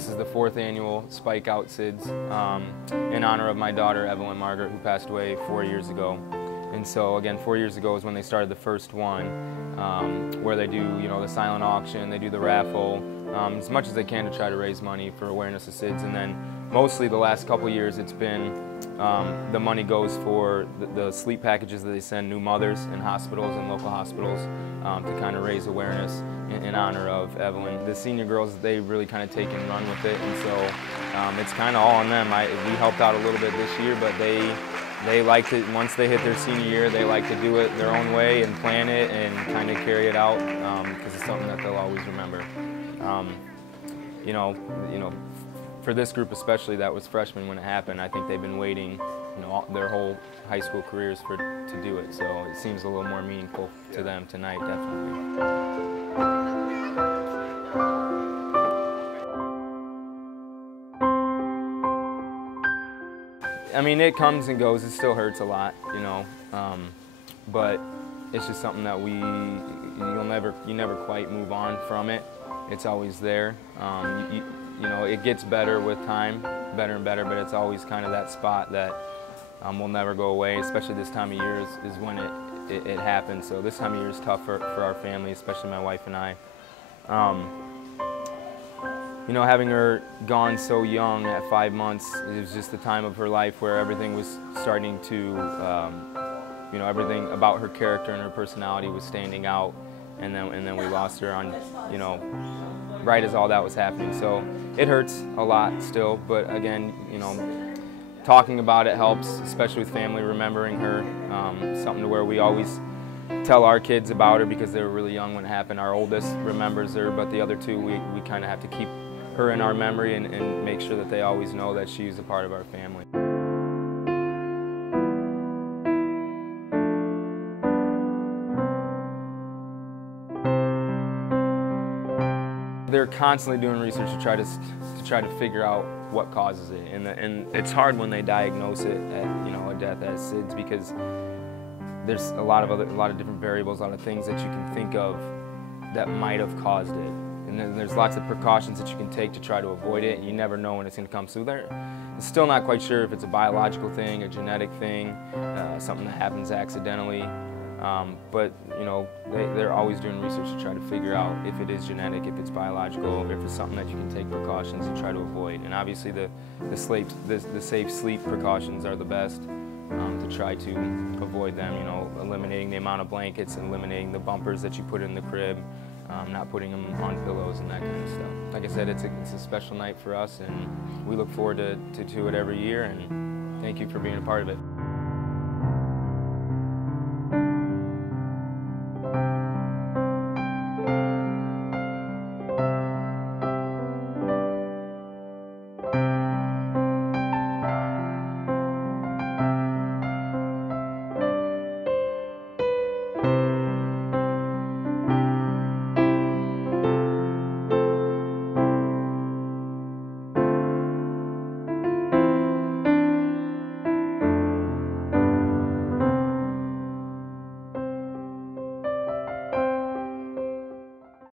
This is the 4th annual Spike Out SIDS in honor of my daughter Evelyn Margaret, who passed away 4 years ago. And so again, 4 years ago is when they started the first one, where they do, the silent auction, they do the raffle, as much as they can to try to raise money for awareness of SIDS. And then mostly the last couple of years it's been, the money goes for the sleep packages that they send new mothers in hospitals and local hospitals to kind of raise awareness in honor of Evelyn. The senior girls, they really kind of take and run with it, and so it's kind of all on them. We helped out a little bit this year, but they like to, once they hit their senior year, they like to do it their own way and plan it and kind of carry it out because it's something that they'll always remember. For this group especially, that was freshmen when it happened. I think they've been waiting, their whole high school careers to do it. So it seems a little more meaningful to them tonight, definitely. I mean, it comes and goes. It still hurts a lot, but it's just something that you never quite move on from it. It's always there. It gets better with time, better and better, but it's always kind of that spot that will never go away. Especially this time of year is when it happens. So this time of year is tough for our family, especially my wife and I. Having her gone so young at 5 months, it was just the time of her life where everything was starting to, everything about her character and her personality was standing out, and then we lost her on, right as all that was happening. So it hurts a lot still, but again, talking about it helps, especially with family, remembering her, something to where we always tell our kids about her because they were really young when it happened. Our oldest remembers her, but the other two, we kind of have to keep her in our memory and make sure that they always know that she's a part of our family. They're constantly doing research to try to figure out what causes it, and it's hard when they diagnose it at a death as SIDS because there's a lot of different variables, a lot of things that you can think of that might have caused it. And then there's lots of precautions that you can take to try to avoid it, and you never know when it's going to come. So they're still not quite sure if it's a biological thing, a genetic thing, something that happens accidentally. But they're always doing research to try to figure out if it is genetic, if it's biological, if it's something that you can take precautions and try to avoid. And obviously the safe sleep precautions are the best to try to avoid them. Eliminating the amount of blankets, eliminating the bumpers that you put in the crib. Not putting them on pillows and that kind of stuff. Like I said, it's a special night for us, and we look forward to it every year, and thank you for being a part of it.